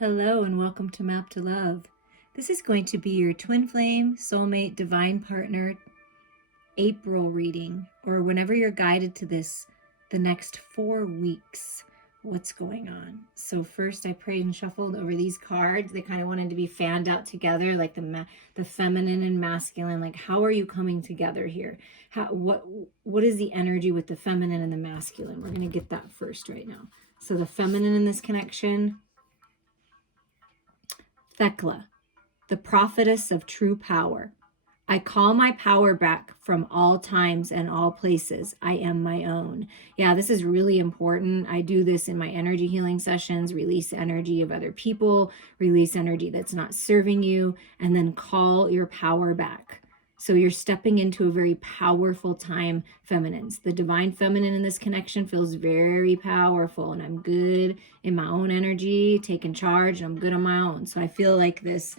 Hello and welcome to Map to Love. This is going to be your twin flame, soulmate, divine partner April reading, or whenever you're guided to this, the next 4 weeks, what's going on. So first I prayed and shuffled over these cards. They kind of wanted to be fanned out together, like the feminine and masculine. Like, how are you coming together here? What is the energy with the feminine and the masculine? We're going to get that first right now. So the feminine in this connection, Thecla, the prophetess of true power. I call my power back from all times and all places. I am my own. Yeah, this is really important. I do this in my energy healing sessions, release energy of other people, release energy that's not serving you, and then call your power back. So you're stepping into a very powerful time, feminines. The divine feminine in this connection feels very powerful, and I'm good in my own energy, taking charge, and I'm good on my own. So I feel like this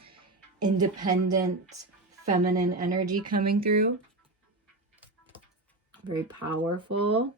independent feminine energy coming through. Very powerful.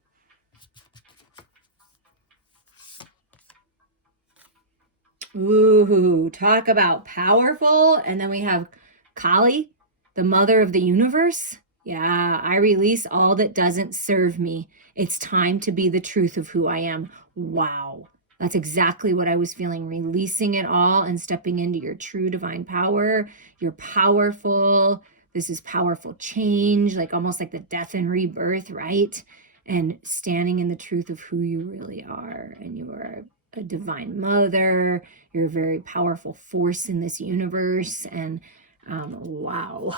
Ooh, talk about powerful. And then we have Kali, the mother of the universe. Yeah, I release all that doesn't serve me. It's time to be the truth of who I am. Wow. That's exactly what I was feeling, releasing it all and stepping into your true divine power. You're powerful. This is powerful change, like almost like the death and rebirth, right? And standing in the truth of who you really are. And you are a divine mother. You're a very powerful force in this universe. And wow.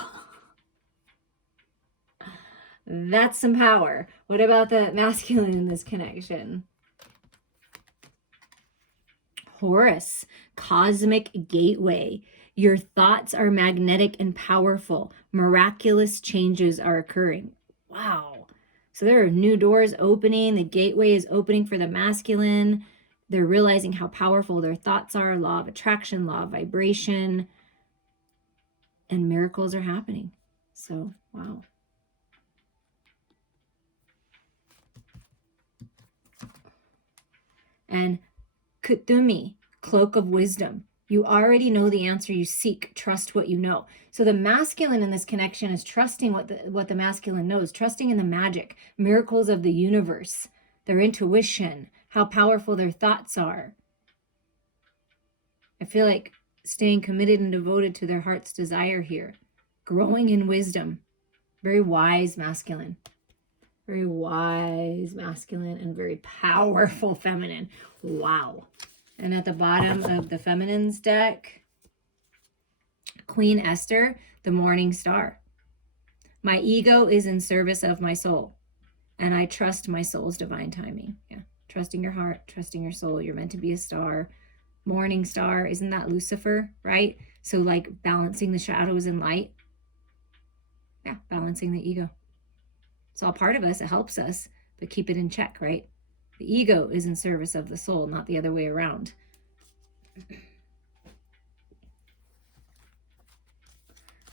That's some power. What about the masculine in this connection? Horus, cosmic gateway. Your thoughts are magnetic and powerful. Miraculous changes are occurring. Wow. So there are new doors opening. The gateway is opening for the masculine. They're realizing how powerful their thoughts are, law of attraction, law of vibration, and miracles are happening. So, wow. And Kuthumi, cloak of wisdom. You already know the answer you seek. Trust what you know. So the masculine in this connection is trusting what the masculine knows, trusting in the magic, miracles of the universe, their intuition, how powerful their thoughts are. I feel like staying committed and devoted to their heart's desire here, growing in wisdom. Very wise masculine. Very wise masculine and very powerful feminine. Wow. And at the bottom of the feminine's deck, Queen Esther, the morning star. My ego is in service of my soul, and I trust my soul's divine timing. Yeah, trusting your heart, trusting your soul. You're meant to be a star. Morning star, isn't that Lucifer, right? So like balancing the shadows and light. Yeah, balancing the ego. It's all part of us. It helps us, but keep it in check, right? The ego is in service of the soul, not the other way around.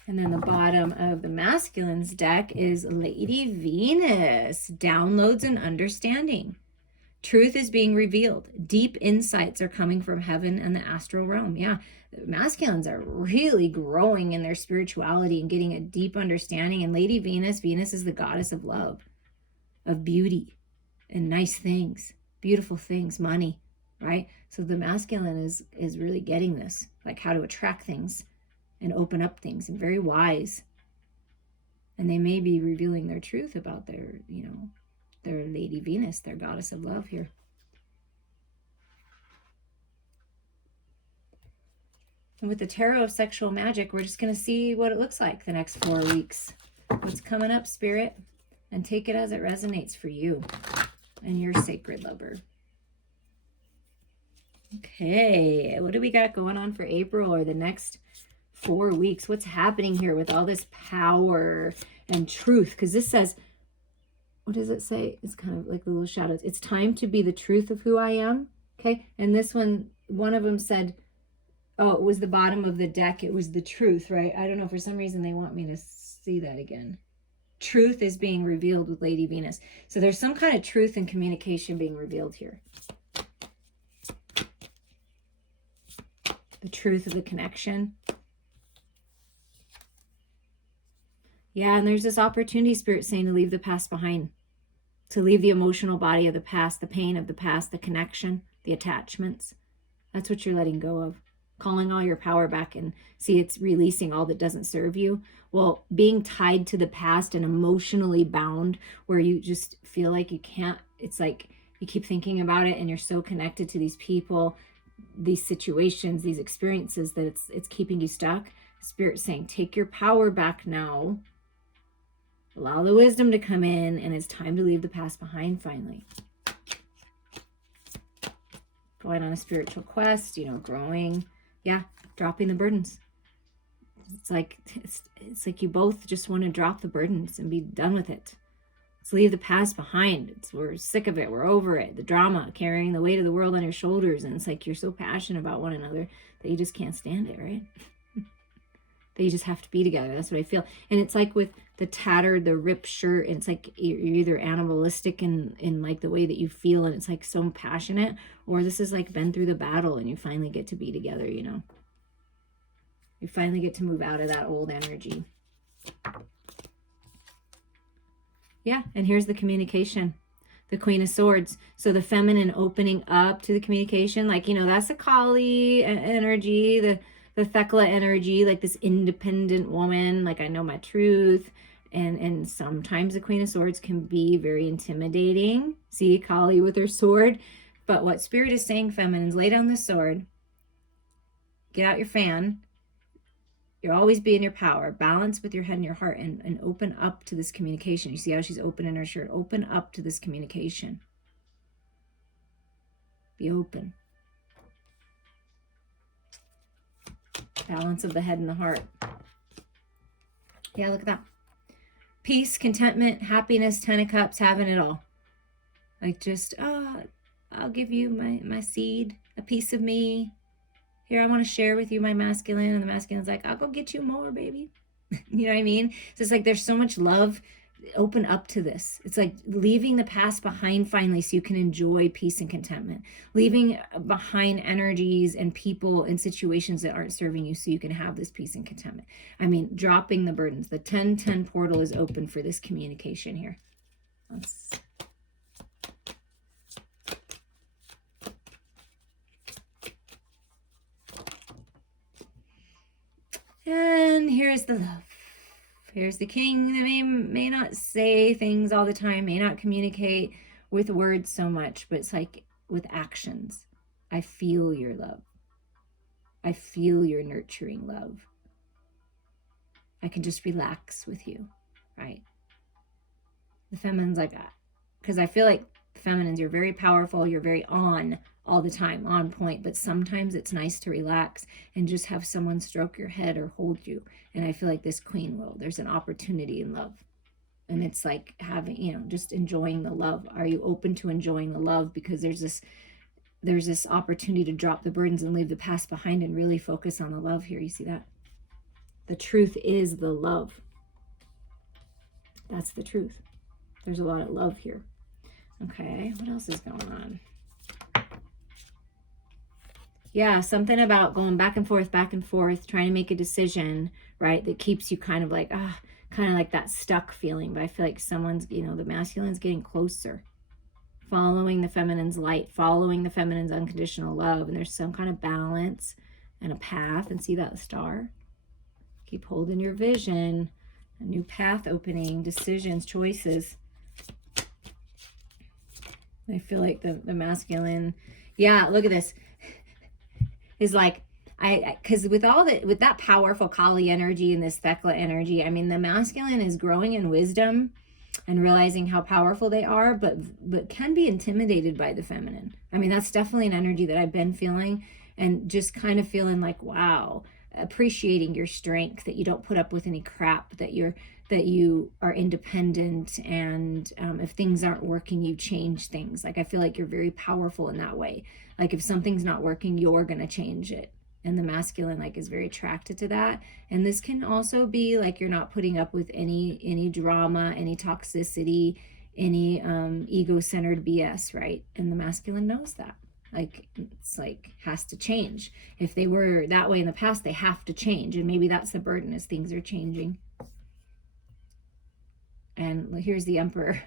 And then the bottom of the masculine's deck is Lady Venus, downloads and understanding. Truth is being revealed. Deep insights are coming from heaven and the astral realm. Yeah, the masculines are really growing in their spirituality and getting a deep understanding. And Lady Venus, Venus is the goddess of love, of beauty and nice things, beautiful things, money, right? So the masculine is really getting this, like how to attract things and open up things, and very wise. And they may be revealing their truth about their, their Lady Venus, their goddess of love here. And with the Tarot of Sexual Magic, we're just going to see what it looks like the next 4 weeks. What's coming up, Spirit? And take it as it resonates for you and your sacred lover. Okay, what do we got going on for April or the next 4 weeks? What's happening here with all this power and truth? Because this says, what does it say? It's kind of like the little shadows. It's time to be the truth of who I am. Okay. And this one of them said, oh, it was the bottom of the deck. It was the truth, right? I don't know. For some reason, they want me to see that again. Truth is being revealed with Lady Venus. So there's some kind of truth and communication being revealed here. the truth of the connection. Yeah, and there's this opportunity, Spirit saying, to leave the past behind, to leave the emotional body of the past, the pain of the past, the connection, the attachments. That's what you're letting go of. Calling all your power back, and see, it's releasing all that doesn't serve you. Well, being tied to the past and emotionally bound, where you just feel like you can't, it's like you keep thinking about it and you're so connected to these people, these situations, these experiences, that it's keeping you stuck. Spirit saying, take your power back now. Allow the wisdom to come in, and it's time to leave the past behind finally. Going on a spiritual quest, growing. Yeah, dropping the burdens. It's like you both just want to drop the burdens and be done with it. Let's leave the past behind. We're sick of it. We're over it. The drama, carrying the weight of the world on your shoulders. And it's like you're so passionate about one another that you just can't stand it, right? That you just have to be together. That's what I feel. And it's like with the tattered, the ripped shirt, and it's like you're either animalistic in like the way that you feel, and it's like so passionate, or this is like been through the battle and you finally get to be together, You finally get to move out of that old energy. Yeah, and here's the communication. The Queen of Swords. So the feminine opening up to the communication, like, that's the Kali energy, the Thekla energy, like this independent woman, like I know my truth. And sometimes the Queen of Swords can be very intimidating. See, Kali with her sword. But what Spirit is saying, feminines, lay down the sword, get out your fan. You'll always be in your power. Balance with your head and your heart, and open up to this communication. You see how she's open in her shirt? Open up to this communication. Be open. Balance of the head and the heart. Yeah, look at that. Peace, contentment, happiness, 10 of Cups, having it all. Like just, I'll give you my seed, a piece of me. Here, I want to share with you my masculine. And the masculine's like, I'll go get you more, baby. You know what I mean? So it's like there's so much love. Open up to this. It's like leaving the past behind finally, so you can enjoy peace and contentment. Leaving behind energies and people and situations that aren't serving you, so you can have this peace and contentment. I mean, dropping the burdens. The 10-10 portal is open for this communication here. And here's the love. Here's the King that may not say things all the time, may not communicate with words so much, but it's like with actions. I feel your love. I feel your nurturing love. I can just relax with you, right? The feminine's like that. Because I feel like feminines, you're very powerful, you're very on all the time, on point, but sometimes it's nice to relax and just have someone stroke your head or hold you. And I feel like this Queen will. There's an opportunity in love. And it's like having, just enjoying the love. Are you open to enjoying the love? Because there's this opportunity to drop the burdens and leave the past behind and really focus on the love here. You see that? The truth is the love. That's the truth. There's a lot of love here. Okay, what else is going on? Yeah, something about going back and forth, trying to make a decision, right? That keeps you kind of like, kind of like that stuck feeling. But I feel like someone's, the masculine's getting closer, following the feminine's light, following the feminine's unconditional love. And there's some kind of balance and a path. And see that star? Keep holding your vision, a new path opening, decisions, choices. I feel like the masculine, yeah, look at this. Is like, because with that powerful Kali energy and this Thekla energy, I mean, the masculine is growing in wisdom and realizing how powerful they are, but can be intimidated by the feminine. I mean, that's definitely an energy that I've been feeling, and just kind of feeling like, wow, appreciating your strength, that you don't put up with any crap, that you are independent, and if things aren't working, you change things. Like, I feel like you're very powerful in that way. Like, if something's not working, you're going to change it. And the masculine, like, is very attracted to that. And this can also be like you're not putting up with any drama, any toxicity, any ego-centered BS, right? And the masculine knows that. Like, it's like, has to change. If they were that way in the past, they have to change. And maybe that's the burden, as things are changing. And here's the Emperor.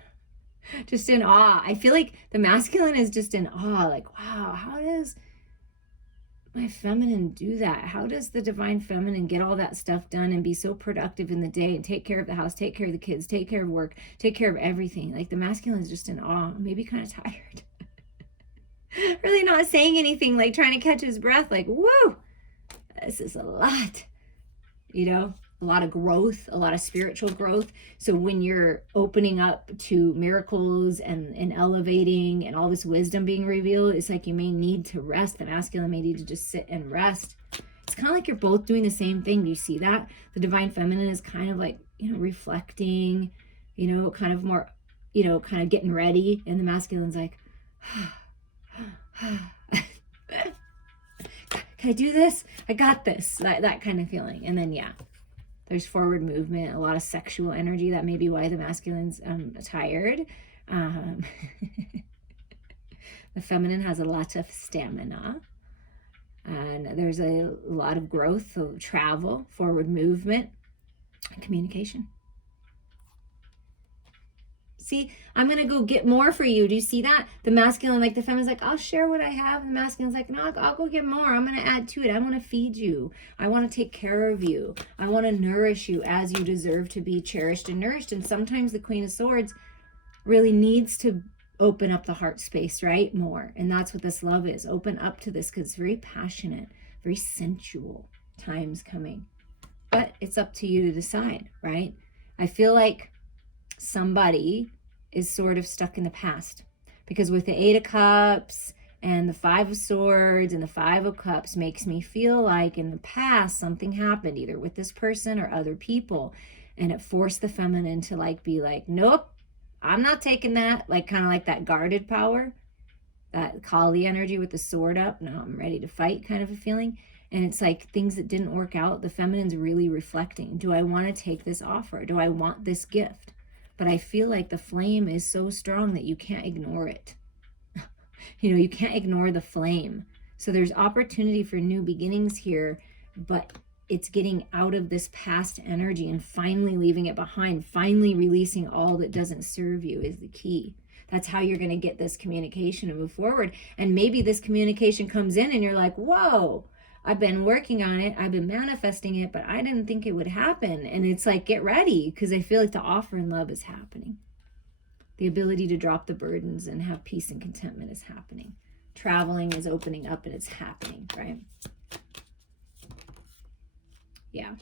Just in awe. I feel like the masculine is just in awe. Like, wow, how does my feminine do that? How does the divine feminine get all that stuff done and be so productive in the day and take care of the house, take care of the kids, take care of work, take care of everything? Like, the masculine is just in awe, maybe kind of tired. Really not saying anything, like trying to catch his breath, like, whoa, this is a lot, you know, a lot of growth, a lot of spiritual growth. So when you're opening up to miracles and elevating and all this wisdom being revealed, it's like you may need to rest. The masculine may need to just sit and rest. It's kind of like you're both doing the same thing. Do you see that? The divine feminine is kind of like, you know, reflecting, you know, kind of more, you know, kind of getting ready. And the masculine's like, can I do this? I got this. That kind of feeling. And then, yeah, there's forward movement, a lot of sexual energy. That may be why the masculine's tired. The feminine has a lot of stamina. And there's a lot of growth, so travel, forward movement, and communication. See, I'm going to go get more for you. Do you see that? The masculine, like the feminine's like, I'll share what I have. The masculine's like, no, I'll go get more. I'm going to add to it. I want to feed you. I want to take care of you. I want to nourish you as you deserve to be cherished and nourished. And sometimes the Queen of Swords really needs to open up the heart space, right? More. And that's what this love is. Open up to this because it's very passionate, very sensual times coming. But it's up to you to decide, right? I feel like somebody is sort of stuck in the past, because with the 8 of Cups and the 5 of Swords and the 5 of Cups makes me feel like in the past something happened either with this person or other people, and it forced the feminine to like be like, nope, I'm not taking that, like kind of like that guarded power, that Kali energy with the sword up, no, I'm ready to fight kind of a feeling. And it's like things that didn't work out, the feminine's really reflecting, do I want to take this offer? Do I want this gift? But I feel like the flame is so strong that you can't ignore it. You know, you can't ignore the flame. So there's opportunity for new beginnings here, but it's getting out of this past energy and finally leaving it behind, finally releasing all that doesn't serve you is the key. That's how you're going to get this communication and move forward. And maybe this communication comes in and you're like, whoa, I've been working on it, I've been manifesting it, but I didn't think it would happen. And it's like, get ready, because I feel like the offer in love is happening. The ability to drop the burdens and have peace and contentment is happening. Traveling is opening up and it's happening, right? Yeah.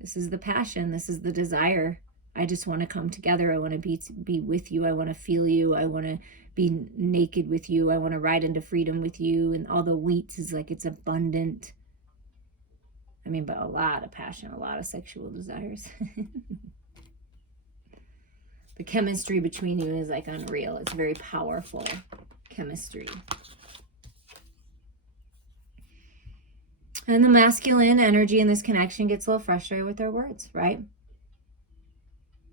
This is the passion. This is the desire. I just want to come together. I want to be with you. I want to feel you. I want to be naked with you. I want to ride into freedom with you. And all the wheat is like, it's abundant. I mean, but a lot of passion, a lot of sexual desires. The chemistry between you is like unreal. It's very powerful chemistry. And the masculine energy in this connection gets a little frustrated with their words, right?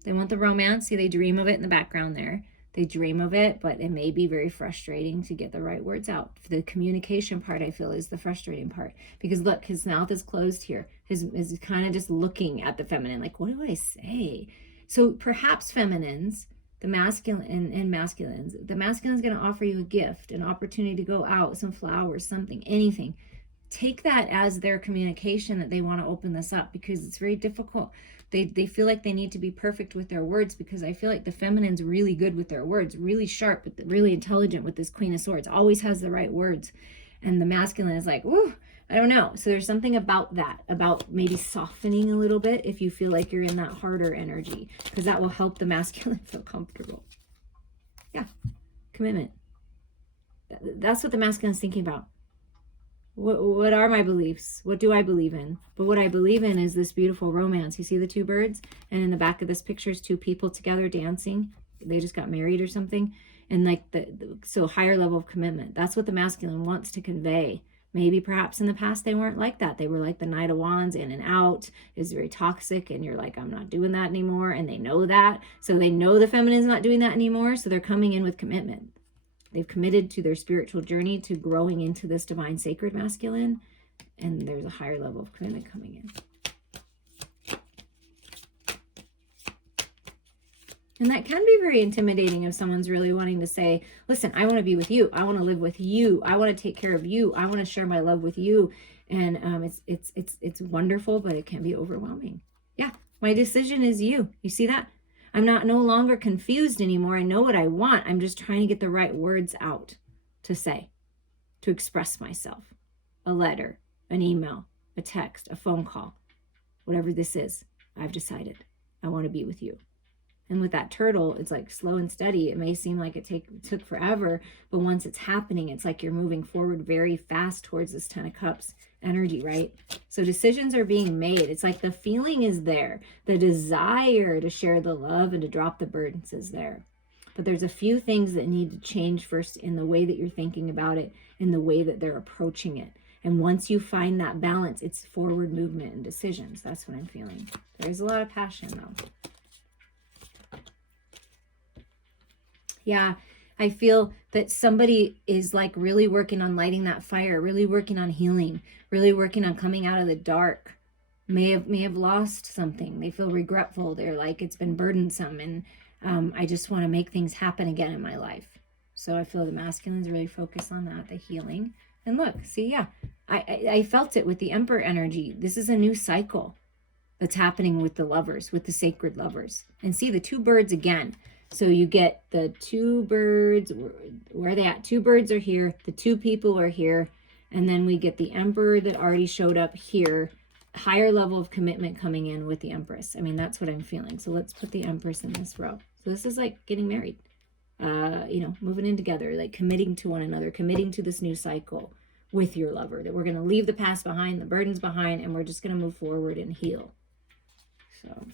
They want the romance. See, they dream of it in the background there. They dream of it, but it may be very frustrating to get the right words out. The communication part, I feel, is the frustrating part. Because look, his mouth is closed here. His is kind of just looking at the feminine, like, what do I say? So perhaps feminines, the masculine and masculines, the masculine is going to offer you a gift, an opportunity to go out, some flowers, something, anything. Take that as their communication that they want to open this up, because it's very difficult. They feel like they need to be perfect with their words, because I feel like the feminine's really good with their words, really sharp, but really intelligent with this Queen of Swords, always has the right words. And the masculine is like, woo, I don't know. So there's something about that, about maybe softening a little bit if you feel like you're in that harder energy, because that will help the masculine feel comfortable. Yeah, commitment. That's what the masculine is thinking about. What are my beliefs? What do I believe in? But what I believe in is this beautiful romance. You see the 2 birds? And in the back of this picture is 2 people together dancing. They just got married or something. And like so higher level of commitment. That's what the masculine wants to convey. Maybe perhaps in the past they weren't like that. They were like the Knight of Wands, in and out. It's very toxic. And you're like, I'm not doing that anymore. And they know that. So they know the feminine's not doing that anymore. So they're coming in with commitment. They've committed to their spiritual journey, to growing into this divine sacred masculine. And there's a higher level of commitment coming in. And that can be very intimidating if someone's really wanting to say, listen, I want to be with you. I want to live with you. I want to take care of you. I want to share my love with you. And it's wonderful, but it can be overwhelming. Yeah, my decision is you. You see that? I'm no longer confused anymore. I know what I want. I'm just trying to get the right words out to say, to express myself. A letter, an email, a text, a phone call, whatever this is. I've decided I want to be with you. And with that turtle, it's like slow and steady. It may seem like it took forever, but once it's happening, it's like you're moving forward very fast towards this 10 of Cups energy, right? So decisions are being made. It's like the feeling is there. The desire to share the love and to drop the burdens is there. But there's a few things that need to change first in the way that you're thinking about it, in the way that they're approaching it. And once you find that balance, it's forward movement and decisions. That's what I'm feeling. There's a lot of passion though. Yeah, I feel that somebody is like really working on lighting that fire, really working on healing, really working on coming out of the dark. May have lost something. They feel regretful. They're like, it's been burdensome, and I just want to make things happen again in my life. So I feel the masculines really focus on that, the healing. And look, see, yeah, I felt it with the Emperor energy. This is a new cycle that's happening with the lovers, with the sacred lovers. And see the two birds again. So you get the two birds, where are they at? Two birds are here, the two people are here, and then we get the Emperor that already showed up here, higher level of commitment coming in with the Empress. I mean, that's what I'm feeling. So let's put the Empress in this row. So this is like getting married, moving in together, like committing to one another, committing to this new cycle with your lover, that we're going to leave the past behind, the burdens behind, and we're just going to move forward and heal. So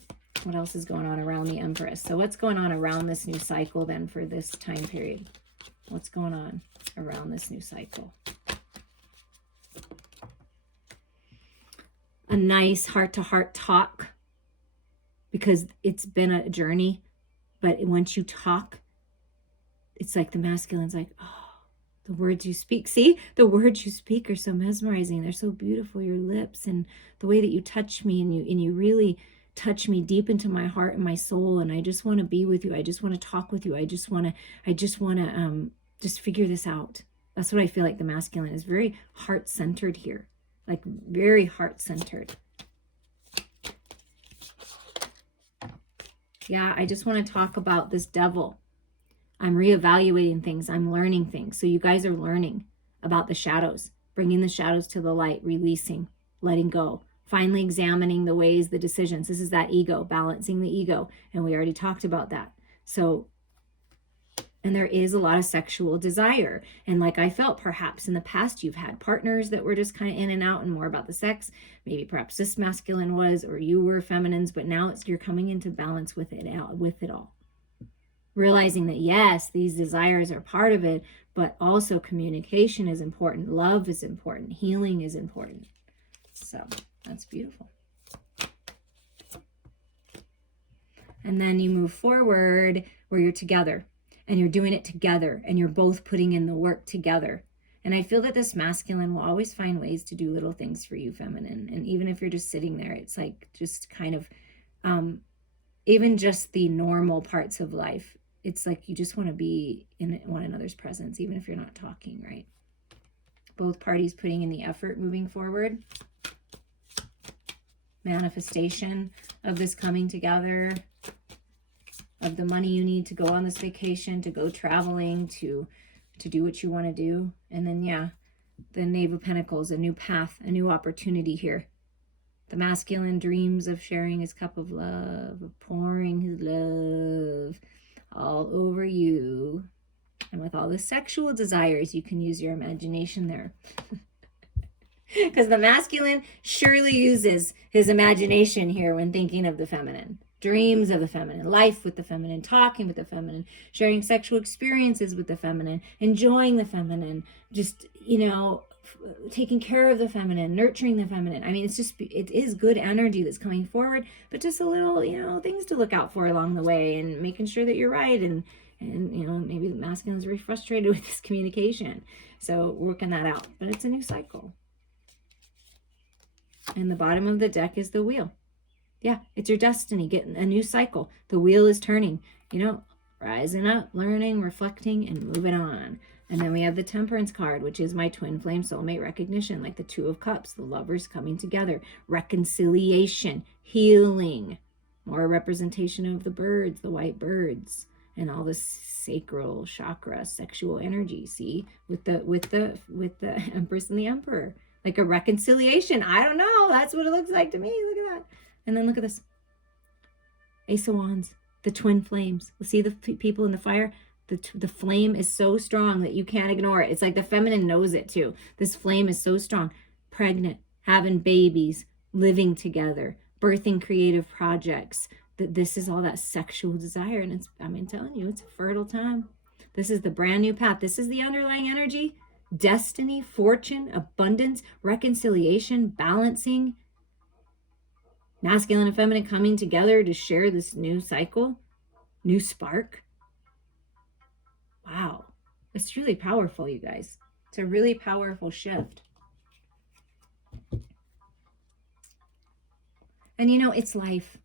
what else is going on around the Empress? So what's going on around this new cycle then for this time period? What's going on around this new cycle? A nice heart-to-heart talk, because it's been a journey, but once you talk, it's like the masculine's like, oh, the words you speak. See, the words you speak are so mesmerizing. They're so beautiful. Your lips and the way that you touch me, and you really touch me deep into my heart and my soul. And I just want to be with you. I just want to talk with you. I just want to just figure this out. That's what I feel like the masculine is, very heart-centered here, like very heart-centered. Yeah, I just want to talk about this devil. I'm reevaluating things. I'm learning things. So you guys are learning about the shadows, bringing the shadows to the light, releasing, letting go, finally examining the ways, the decisions. This is that ego, balancing the ego. And we already talked about that. So, and there is a lot of sexual desire. And like I felt, perhaps in the past, you've had partners that were just kind of in and out and more about the sex. Maybe perhaps this masculine was, or you were feminines, but now you're coming into balance with it all. Realizing that, yes, these desires are part of it, but also communication is important. Love is important. Healing is important. So that's beautiful. And then you move forward where you're together and you're doing it together and you're both putting in the work together. And I feel that this masculine will always find ways to do little things for you, feminine. And even if you're just sitting there, it's like just kind of, even just the normal parts of life. It's like you just want to be in one another's presence, even if you're not talking, right? Both parties putting in the effort moving forward. Manifestation of this coming together, of the money you need to go on this vacation, to go traveling, to do what you want to do. And then, yeah, the Knave of Pentacles, a new path, a new opportunity here. The masculine dreams of sharing his cup of love, of pouring his love all over you. And with all the sexual desires, you can use your imagination there. Because the masculine surely uses his imagination here when thinking of the feminine. Dreams of the feminine, life with the feminine, talking with the feminine, sharing sexual experiences with the feminine, enjoying the feminine, just, taking care of the feminine, nurturing the feminine. I mean, it is good energy that's coming forward, but just a little, things to look out for along the way, and making sure that you're right, and And, maybe the masculine is very frustrated with this communication. So working that out. But it's a new cycle. And the bottom of the deck is the wheel. Yeah, it's your destiny, getting a new cycle. The wheel is turning, rising up, learning, reflecting, and moving on. And then we have the Temperance card, which is my twin flame soulmate recognition, like the Two of Cups, the lovers coming together, reconciliation, healing, more representation of the birds, the white birds, and all the sacral chakra, sexual energy. See, with the Empress and the Emperor, like a reconciliation. I don't know. That's what it looks like to me. Look at that. And then look at this. Ace of Wands, the twin flames. See the people in the fire? The flame is so strong that you can't ignore it. It's like the feminine knows it too. This flame is so strong. Pregnant, having babies, living together, birthing creative projects. That this is all that sexual desire. And I'm telling you, it's a fertile time. This is the brand new path. This is the underlying energy. Destiny, fortune, abundance, reconciliation, balancing. Masculine and feminine coming together to share this new cycle, new spark. Wow. It's really powerful, you guys. It's a really powerful shift. And it's life.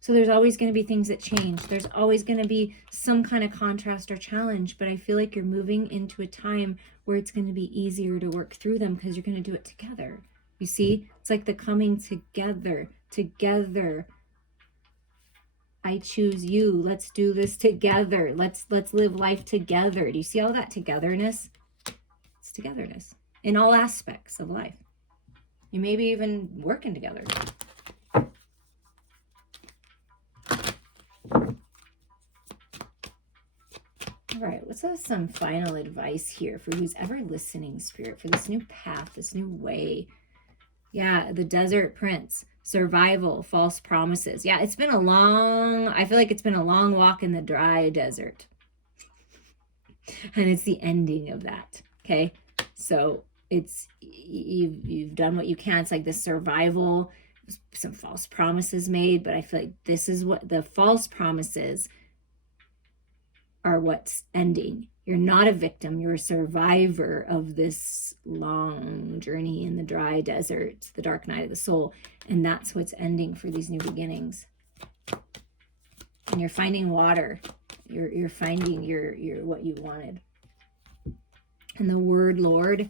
So there's always going to be things that change. There's always going to be some kind of contrast or challenge, but I feel like you're moving into a time where it's going to be easier to work through them because you're going to do it together. You see, it's like the coming together. I choose you. Let's do this together. Let's live life together. Do you see all that togetherness? It's togetherness in all aspects of life. You may be even working together. All right, let's have some final advice here for who's ever listening, Spirit, for this new path, this new way. Yeah, the Desert Prince, survival, false promises. Yeah, I feel like it's been a long walk in the dry desert. And it's the ending of that, okay? So you've done what you can. It's like the survival, some false promises made, but I feel like this is what the false promises are what's ending. You're not a victim. You're a survivor of this long journey in the dry desert, the dark night of the soul. And that's what's ending for these new beginnings. And you're finding water. You're finding your what you wanted. And the word Lord,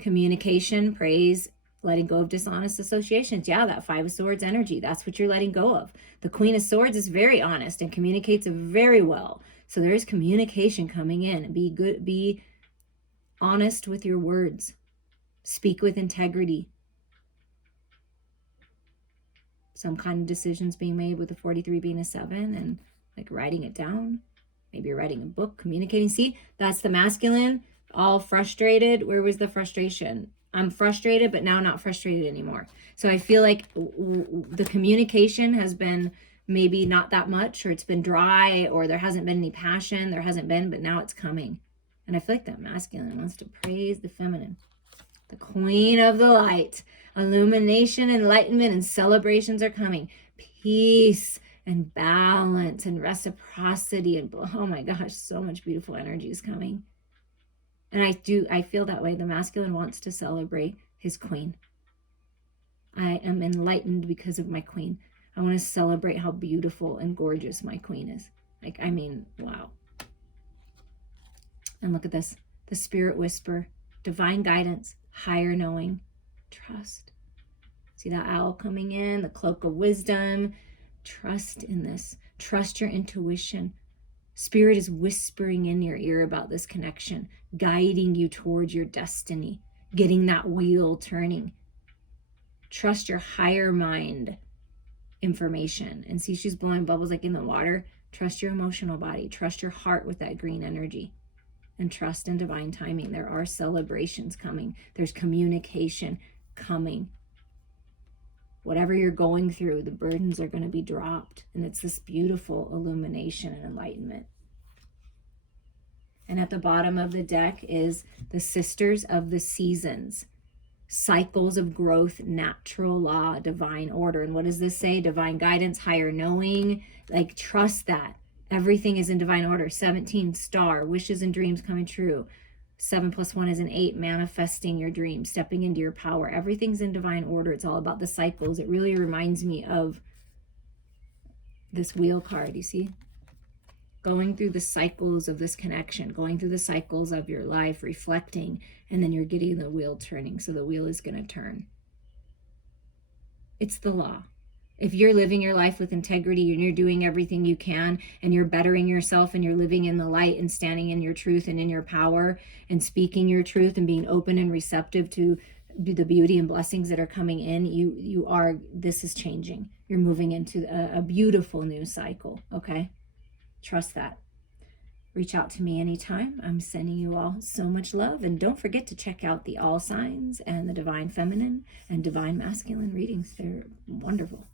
communication, praise, letting go of dishonest associations. Yeah, that Five of Swords energy. That's what you're letting go of. The Queen of Swords is very honest and communicates very well. So there's communication coming in. Be honest with your words. Speak with integrity. Some kind of decisions being made with the 43 being a 7 and like writing it down. Maybe you're writing a book, communicating. See, that's the masculine, all frustrated. Where was the frustration? I'm frustrated, but now not frustrated anymore. So I feel like the communication has been maybe not that much, or it's been dry, or there hasn't been any passion. There hasn't been, but now it's coming. And I feel like that masculine wants to praise the feminine. The Queen of the Light. Illumination, enlightenment, and celebrations are coming. Peace and balance and reciprocity. And oh my gosh, so much beautiful energy is coming. And I feel that way. The masculine wants to celebrate his queen. I am enlightened because of my queen. I want to celebrate how beautiful and gorgeous my queen is. Wow. And look at this. The Spirit Whisper, divine guidance, higher knowing, trust. See that owl coming in, the cloak of wisdom. Trust in this. Trust your intuition. Spirit is whispering in your ear about this connection, guiding you towards your destiny, getting that wheel turning. Trust your higher mind information. And see, she's blowing bubbles like in the water. Trust your emotional body. Trust your heart with that green energy. And trust in divine timing. There are celebrations coming. There's communication coming. Whatever you're going through, the burdens are going to be dropped. And it's this beautiful illumination and enlightenment. And at the bottom of the deck is the Sisters of the Seasons. Cycles of growth, natural law, divine order. And what does this say? Divine guidance, higher knowing. Like, trust that. Everything is in divine order. 17, star, wishes and dreams coming true. 7 plus 1 is an 8, manifesting your dreams, stepping into your power. Everything's in divine order. It's all about the cycles. It really reminds me of this wheel card, you see? Going through the cycles of this connection, going through the cycles of your life, reflecting, and then you're getting the wheel turning. So the wheel is going to turn. It's the law. If you're living your life with integrity and you're doing everything you can and you're bettering yourself and you're living in the light and standing in your truth and in your power and speaking your truth and being open and receptive to the beauty and blessings that are coming in, this is changing. You're moving into a beautiful new cycle, okay? Trust that. Reach out to me anytime. I'm sending you all so much love. And don't forget to check out the All Signs and the Divine Feminine and Divine Masculine readings. They're wonderful.